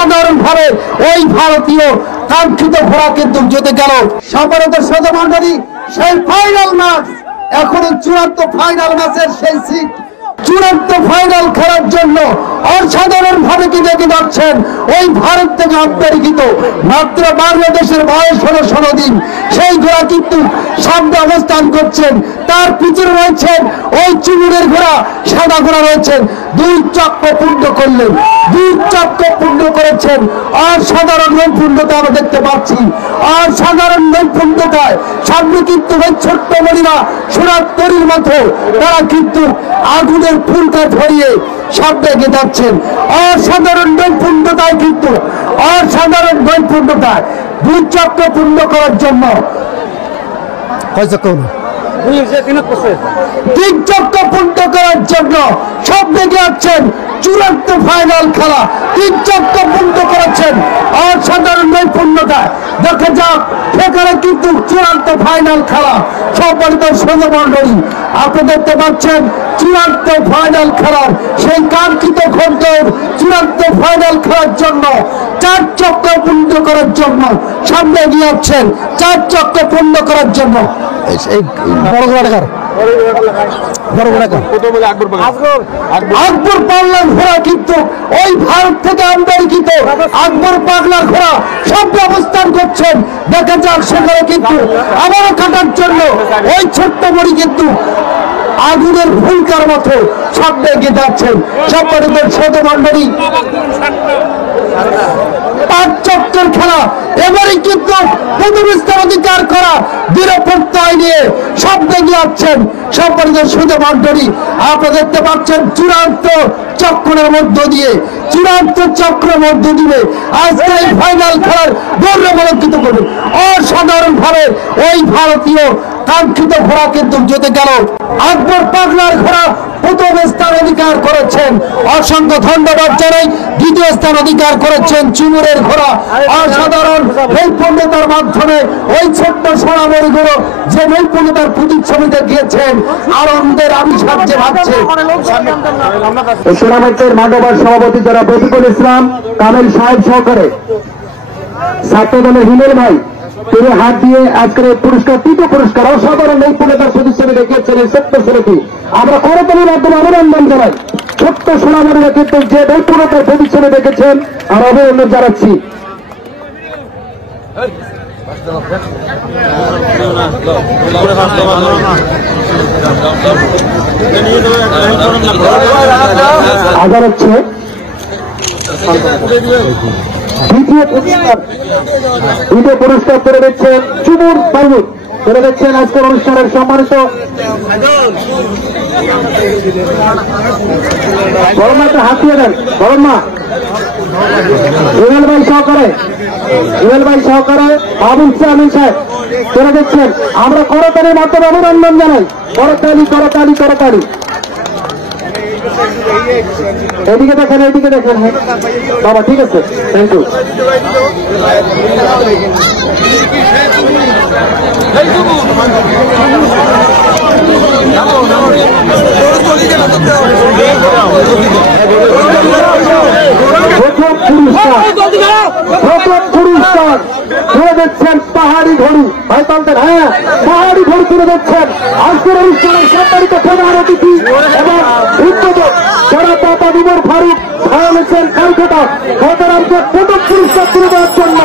অসাধারণভাবে ওই ভারতীয় কাঙ্ক্ষিত ঘোড়া কিন্তু জিতে গেল। সম্মানিত শ্রোতামণ্ডলী, সেই ফাইনাল ম্যাচ, এখনো চূড়ান্ত ফাইনাল ম্যাচের সেই সিট, চূড়ান্ত ফাইনাল খেলার জন্য অসাধারণভাবে কিন্তু যাচ্ছেন ওই ভারত থেকে আমদানিকৃত, মাত্র বাংলাদেশের বয়স হলো 16 দিন, সেই ঘোড়া কিন্তু সামনে অবস্থান করছেন। তার পিছনে রয়েছেন ওই চুমুরের ঘোড়া, সাদা ঘোড়া রয়েছেন, 2 চক্র পূর্ণ করলেন, 2 চক্র পূর্ণ করেছেন। অসাধারণ নৈপুণ্যতা আমরা দেখতে পাচ্ছি, অসাধারণ নৈপুণ্যতায় সামনে কিন্তু ওই ছোট্ট মরিরা সোনার তরির মতো তারা কিন্তু আগুনের ফুলকা ধরিয়ে সামনে এগিয়ে যাচ্ছেন। অসাধারণ নৈপুণ্যতায় কিন্তু, অসাধারণ নৈপুণ্যতায় 2 চক্র পূর্ণ করার জন্য 3 চক্র পূর্ণ করার জন্য সামনে যাচ্ছেন। চূড়ান্ত ফাইনাল খেলা, 3 চক্র পূর্ণ করেছেন অসাধারণ নৈপুণ্যতা। দেখা যাক সেখানে কিন্তু চূড়ান্ত ফাইনাল খেলা। সম্মানিত শ্রোতামণ্ডলী, আপনি দেখতে পাচ্ছেন চূড়ান্ত ফাইনাল খেলার সেই কাঙ্ক্ষিত ঘন্টার চূড়ান্ত ফাইনাল খেলার জন্য 4 চক্র পূর্ণ করার জন্য সামনে এগিয়ে যাচ্ছেন, 4 চক্র পূর্ণ করার জন্য। আকবর পাগলার ঘোড়া কিন্তু ওই ভারত থেকে আমদানিকৃত আকবর পাগলার ঘোড়া সব অবস্থান করছেন। দেখা যাক সেখানে কিন্তু আবারও কাটার জন্য ওই ছোট্ট বড়ি কিন্তু আগুনের ফুলকার মতো সামনে এগিয়ে যাচ্ছেন। সম্মানিত শ্রোতামণ্ডলী, 5 চক্রের খেলা, এবারে কিন্তু প্রথম স্থান অধিকার করা দৃঢ়প্রত্যয় নিয়ে সামনে এগিয়ে যাচ্ছেন। সম্মানিত শ্রোতামণ্ডলী, আপনারা দেখতে পাচ্ছেন চূড়ান্ত চক্রের মধ্য দিয়ে, চূড়ান্ত চক্রের মধ্য দিয়ে আজকে এই ফাইনাল খেলার গৌরবমণ্ডিত করবে অসাধারণভাবে ওই ভারতীয় কাঙ্ক্ষিত ঘোড়া কিন্তু জিতে গেল। আকবর পাগলার ঘোড়া প্রথম স্থান অধিকার করেছেন, অসংখ্য ধন্যবাদ জানাই। দ্বিতীয় স্থান অধিকার করেছেন চুমুরের ঘোড়া। অসাধারণ নৈপুণ্যতার মাধ্যমে ওই ছোট্ট সোনামণিগুলো যে নৈপুণ্যতার প্রতিচ্ছবি দেখিয়েছেন, আনন্দের আবিষ্কার যে ভাবছে। সোনামঞ্চের মান্যবর সভাপতি যারা রফিকুল ইসলাম কামেল সাহেব সহকারে ছাত্র দলের হিমেল ভাই, তিনি হাত দিয়ে আজকের এই পুরস্কার, 3টি পুরস্কার অসাধারণ নৈপুণ্যতার প্রতিষ্ঠানে দেখিয়েছেন এই ছোট্ট ছেলেটি। আমরা করতালির মাধ্যমে অভিনন্দন জানাই। ছোট্ট সোনামণিরা কিন্তু যে নৈপুণ্যতার প্রতিষ্ঠানে দেখেছেন, আমরা অভিনন্দন জানাচ্ছি। আবার হচ্ছে দ্বিতীয় পুরস্কার করে দিচ্ছেন চুমুর বাবুর, করে দিচ্ছেন আজকের অনুষ্ঠানের সম্মানিত বরমাকে হাতিয়ে দেন, বরমা জুয়েল ভাই সহকারে, জুয়েল ভাই সহকারে বাবুল আমিন সাহেব করে দিচ্ছেন। আমরা করতালির মাধ্যমে অভিনন্দন জানাই। করতালি করতালি করতালি। এদিকে দেখেন, এদিকে দেখেন বাবা, ঠিক আছে, থ্যাংক ইউ। প্রথম পুরস্কার তুলে দিচ্ছেন পাহাড়ি ঘড়ি ভাই পাল্টেন, হ্যাঁ পাহাড়ি ঘড়ি তুলে দিচ্ছেন আজকের অনুষ্ঠানের সম্মানিত প্রধান অতিথি এবং উদ্বোধক যারা বাবা বিমর ফারুক ভায়োলেন্সের কলকাতা গতরামকে প্রথম পুরস্কার তুলে দেওয়ার জন্য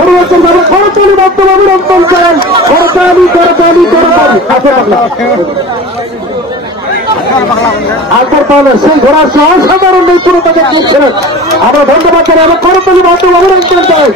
অনুরোধের ভাবে করতালি মাধ্যমে অভিনন্দন করেন। করতালি করতালি করতালি। আকবর পাগলা সেই ঘোড়ার অসাধারণ নৈপুণ্যতা দেখিয়েছিলেন। আমরা ধন্যবাদ জানাই এবং করতালি মাধ্যমে অভিনন্দন করেন।